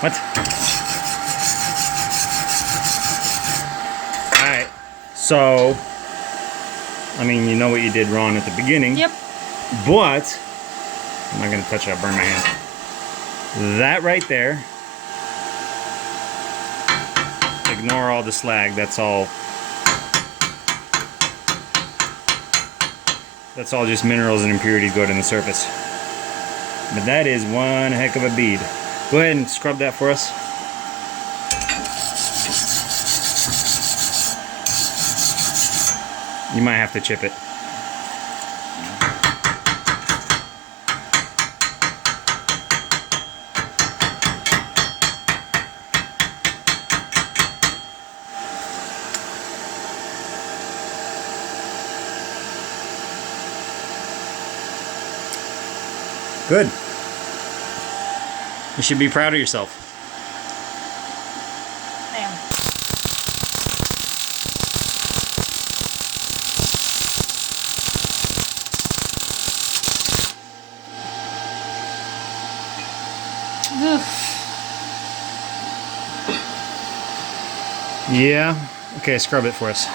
What? Alright, so, I mean, you know what you did wrong at the beginning. Yep. But, I'm not going to touch it, I'll burn my hand. That right there, ignore all the slag, that's all just minerals and impurities go to the surface. But that is one heck of a bead. Go ahead and scrub that for us. You might have to chip it. Good. You should be proud of yourself. I am. Yeah. Okay, scrub it for us.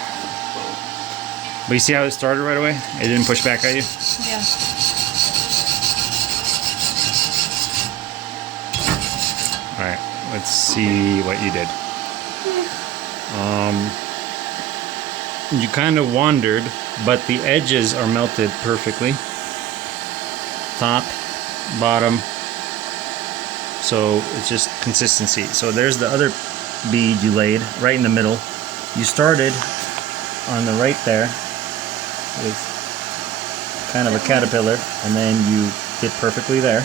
But you see how it started right away? It didn't push back at you? Yeah. Alright, let's see what you did. You kind of wandered, but the edges are melted perfectly. Top, bottom. So it's just consistency. So there's the other bead you laid right in the middle. You started on the right there with kind of a caterpillar, and then you did perfectly there.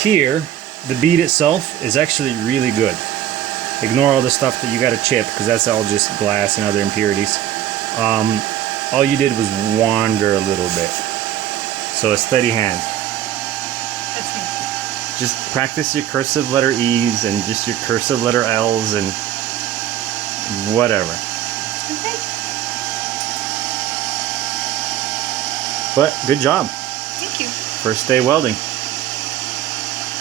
Here, the bead itself is actually really good. Ignore all the stuff that you got to chip, because that's all just glass and other impurities. All you did was wander a little bit. So a steady hand. That's me. Just practice your cursive letter E's and just your cursive letter L's and whatever. Okay. But good job. Thank you. First day welding.